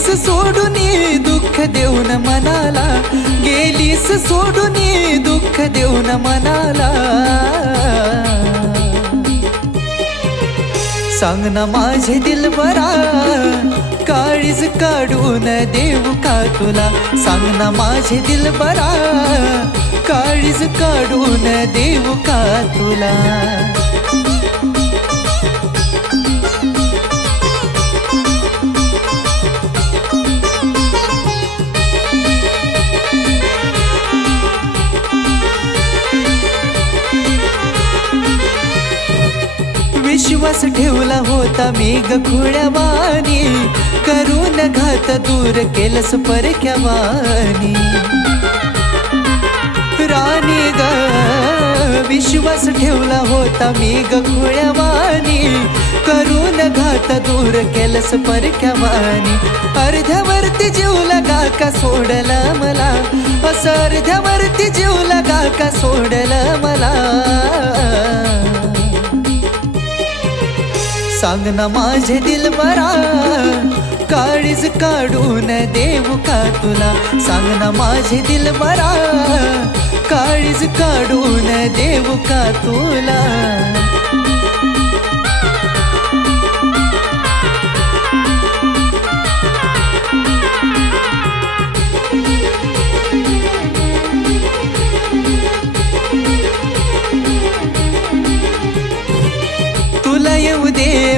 गेलीस सोडून दुःख देऊन मनाला. गेलीस सोडून दुःख देऊन मनाला. सांग ना माझे दिल बरा काळीज काढून देऊ का तुला? सांग ना माझे दिल बरा काळीज काढून देऊ का तुला? विश्वास ठेवला होता मी ग खुळ्यावानी. करून घात दूर केलस परक्यावानी. राणी ग विश्वास ठेवला होता मी ग खुळ्यावानी. करून घात दूर केलस परक्यावानी. अर्ध्यावरती जीव लगा का सोडला मला. असं अर्ध्यावरती जीव लगा का सोडलं मला. सांग ना माझे दिल बरा काळीज काढून देऊ का तुला? सांग ना माझे दिल बरा काळीज काढून देऊ का तुला?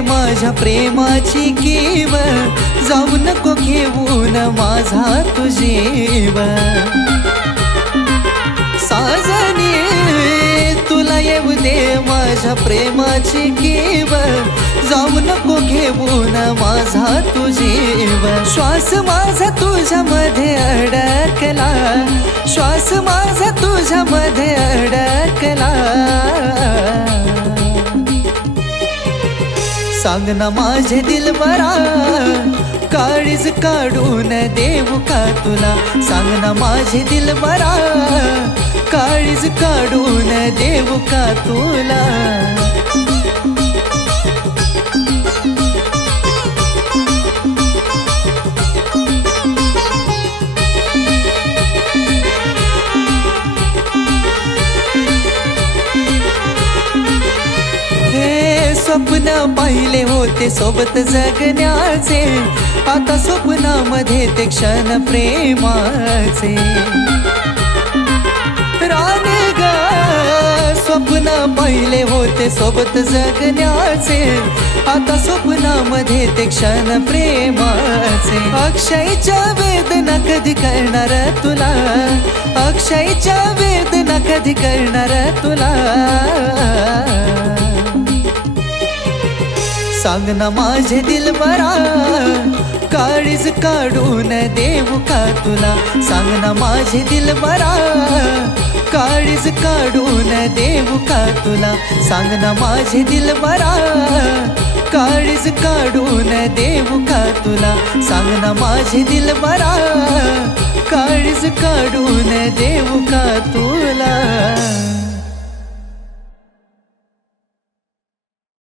माझ्या प्रेमाची कीव जाऊ नको घेऊन माझा तुझीव साजनी तुला येऊ दे माझ्या प्रेमाची कीव जाऊ नको घेऊन माझा तुझीव श्वास माझा तुझ्यामध्ये अडकला श्वास माझा तुझ्यामध्ये अडकला. सांग ना माझे दिल बरा काळीज काढून देऊ का तुला? सांग ना माझे दिल बरा काळीज काढून देऊ का तुला? स्वप्न पाहिले होते सोबत जगण्याचे. आता स्वप्नामध्ये ते क्षण प्रेमाचे. राणे ग स्वप्न पाहिले होते सोबत जगण्याचे. आता स्वप्नामध्ये ते क्षण प्रेमाचे. अक्षयच्या वेदना कधी करणार तुला? अक्षयच्या वेदना कधी करणार तुला? सांग ना माझे दिलबरा काळीज काढून देऊ का तुला? सांग ना माझे दिलबरा काळीज काढून देऊ का तुला? सांग ना माझे दिलबरा काळीज काढून देऊ का तुला? सांग ना माझे दिलबरा काळीज काढून देऊ का तुला?